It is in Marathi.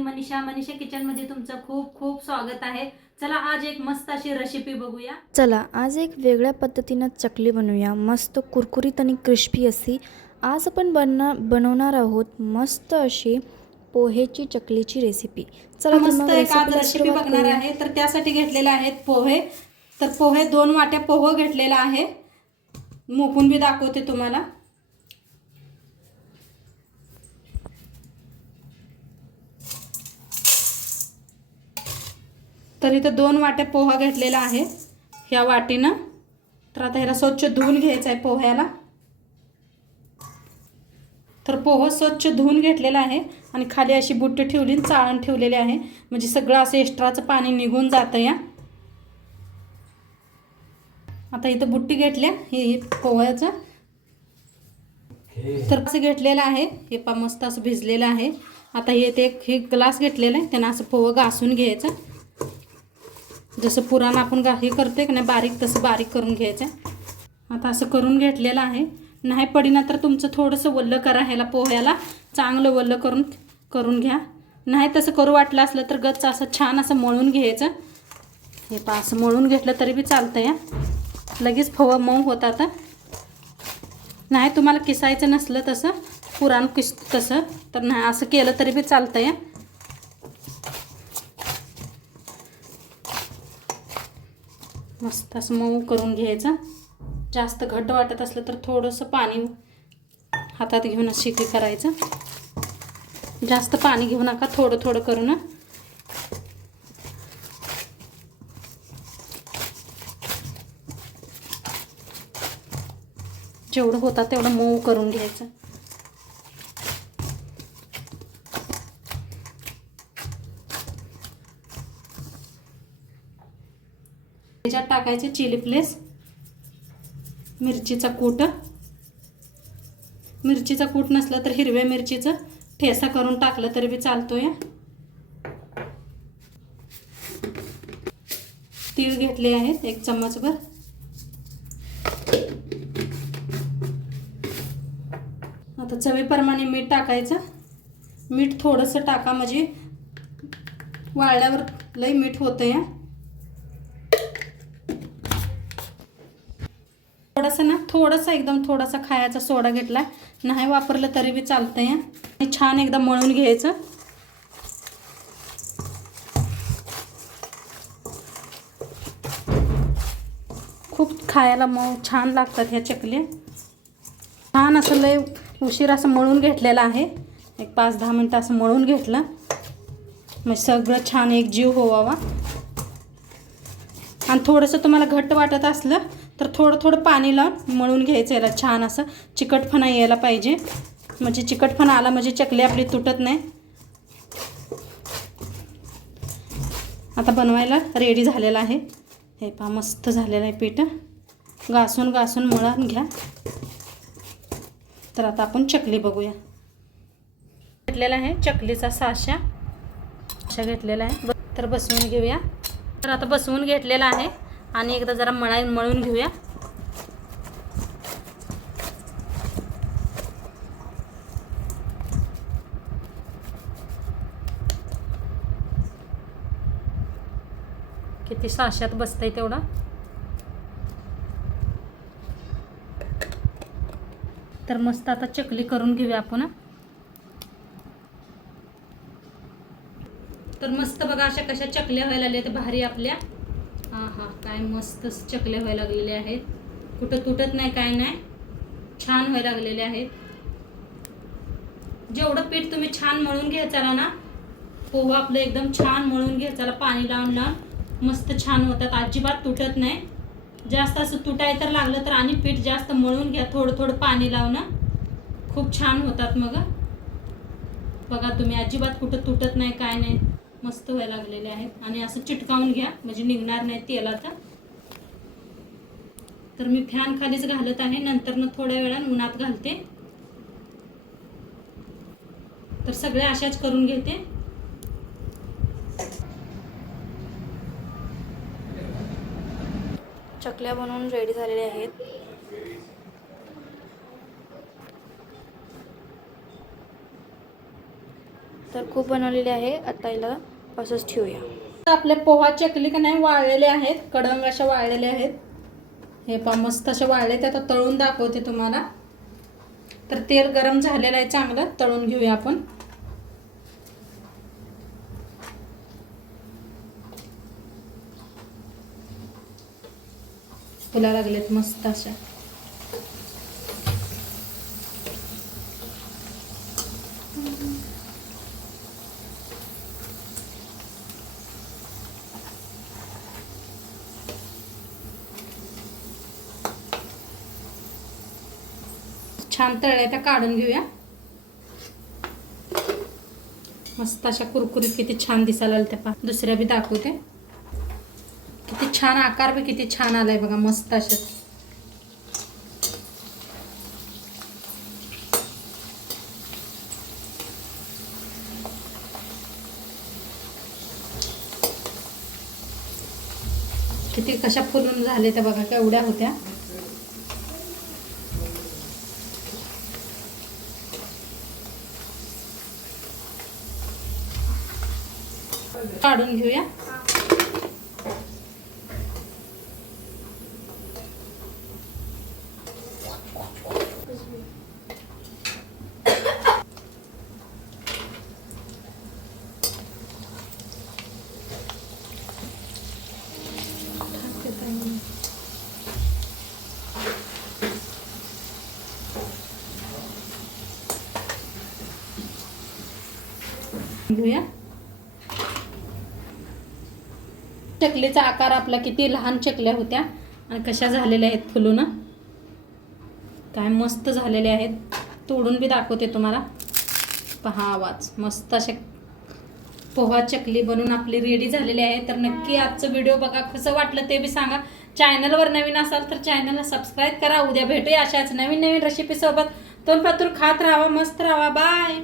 मी मनीषा किचनमध्ये तुमचं खूप खूप स्वागत आहे। चला आज एक मस्त अशी रेसिपी बघूया। चला आज एक वेगळ्या पद्धतीनं चकली बनवूया, मस्त कुरकुरीत आणि क्रिस्पी अशी। आज आपण बनवणार आहोत मस्त अशी पोहेची चकलीची रेसिपी। चला तर मस्त मग एक आज रेसिपीला रेसिपी सुरुवात बघणार करूया। आहे। तर त्यासाठी घेतलेले आहेत पोहे। तर पोहे 2 वाट्या पोहे घेतलेला आहे। मोपून बी दाखवते तुम्हाला। तर इथे 2 वाट्या पोहा घेतलेला आहे ह्या वाटीनं। तर आता ह्याला स्वच्छ धुवून घ्यायचं आहे पोह्याला। तर पोहा स्वच्छ धुवून घेतलेला आहे आणि खाली अशी बुट्टी ठेवली चाळण ठेवलेली आहे, म्हणजे सगळं असं एक्स्ट्राचं पाणी निघून जातं या। आता इथं बुट्टी घेतल्या हे पोह्याचं। तर असं घेतलेलं आहे हे पा मस्त असं भिजलेलं आहे। आता हे ग्लास घेतलेला आहे, त्यानं असं पोहे घासून घ्यायचं। जसं पुराण आपण हे करते की नाही बारीक, तसं बारीक करून घ्यायचं। आता असं करून घेतलेलं आहे। नाही पडीना तर तुमचं थोडंसं वल्लं करा ह्याला, पोह्याला चांगलं वल्लं करून घ्या। नाही तसं करू वाटलं असलं तर गच्च असं छान असं मळून घ्यायचं। हे पा असं मळून घेतलं तरी बी चालतं या, लगेच फवा मऊ होतात। नाही तुम्हाला किसायचं नसलं तसं पुराण तसं तर नाही असं केलं तरी बी चालतं या। मस्त असं मऊ करून घ्यायचं। जास्त घट्ट वाटत असलं तर थोडंसं पाणी हातात घेऊन शिकी करायचं। जास्त पाणी घेऊ नका, थोडं थोडं करून। जेवढं होतं तेवढं मऊ करून घ्यायचं। त्याच्यात टाकायचे चिली फ्लेक्स, मिरचीचा कूट। मिरचीचा कूट नसला तर हिरव्या मिरचीचा ठेसा करून टाकलं तरी बी चालतोय। तीळ घेतले आहेत 1 चम्मचभर। आता चवीप्रमाणे मीठ टाकायचं। मीठ थोडंसं टाका, म्हणजे वाळल्यावर लई मीठ होतं या। थोडंसं एकदम थोडासा खायचा सोडा घेतला, नाही वापरलं तरी बी चालतं या। आणि छान एकदा मळून घ्यायचं। खूप खायला मऊ छान लागतात ह्या चकल्या। छान असं लय उशीर असं मळून घेतलेलं आहे, एक 5-10 मिनटं असं मळून घेतलं, मग सगळं छान एक जीव व्हावा। आणि थोडंसं तुम्हाला घट्ट वाटत असलं तर थोडं थोडं पाणी लावून मळून घ्यायचं। याला छान असं चिकटपणा यायला पाहिजे, म्हणजे चिकटपणा आला म्हणजे चकली आपली तुटत नाही। आता बनवायला रेडी झालेला आहे। हे पहा मस्त झालेलं आहे पीठ, घासून घासून मळून घ्या। तर आता आपण चकली बघूया। घेतलेला आहे चकलीचा साचा अशा घेतलेला आहे। तर बसवून घेऊया। तर आता बसवून घेतलेला आहे आणि एकदा जरा मळून घेऊया। किती साच्यात बसतंय तेवढा। तर मस्त आता चकली करून घेऊया आपण। तर मस्त बघा अशा कशा चकल्या व्हायला लागल्या तर भारी आपल्या। हा काय मस्त चकल्या व्हायला लागलेल्या आहेत, कुठं तुटत नाही काय नाही, छान व्हायला लागलेले आहेत। जेवढं पीठ तुम्ही छान मळून घ्यायचा ना, पोहा आपलं एकदम छान मळून घ्यायचा, पाणी लावून लावून मस्त छान होतात, अजिबात तुटत नाही। जास्त असं तुटाय तर लागलं तर आणि पीठ जास्त मळून घ्या, थोडं थोडं पाणी लावून, खूप छान होतात। मग बघा तुम्ही अजिबात कुठं तुटत नाही काय नाही, मस्त व्हायला लागलेले आहेत। आणि असं चिटकावून घ्या म्हणजे निघणार नाही तेलाचा। तर मी फॅन खालीच घालत आहे, नंतर थोड्या वेळाने उन्हात घालते। तर सगळे अशाच करून घेते। चकल्या बनवून रेडी झालेल्या आहेत। तर तर खूप बनवलेले आहे. आता याला असंच ठेवूया. आपले पोहा चकली का नाही वाळलेले आहेत, कडंग अशा वाळलेले आहेत. हे पा मस्त असे वाळले, ते आता तळून दाखवते तुम्हाला. तर तेल गरम झालेलं आहे, चांगलं तळून घेऊया आपण. फुला लागलेत मस्त अशा. छान तळल्या त्या काढून घेऊया. मस्त अशा कुरकुरीत किती छान दिसायला आल्या त्या. पा दुसऱ्या बी दाखवते. किती छान आकार बी किती छान आलाय बघा, मस्त अशा. किती कशा फुलून झाले त्या बघा, केवढ्या होत्या. काढून घेऊया. घेऊया. चकलीचा आकार आपला किती लहान चकल्या होत्या आणि कशा झालेल्या आहेत फुलून. काय मस्त झालेले आहेत. तोडून बी दाखवते तुम्हाला. पहा आवाज मस्त असे पोहा चकली बनवून आपली रेडी झालेली आहे. तर नक्की आजचं व्हिडिओ बघा, कसं वाटलं ते बी सांगा. चॅनलवर नवीन असाल तर चॅनलला सबस्क्राईब करा. उद्या भेटूया अशाच नवीन नवीन रेसिपी सोबत. तोंड पातूर खात राहा, मस्त राहा. बाय.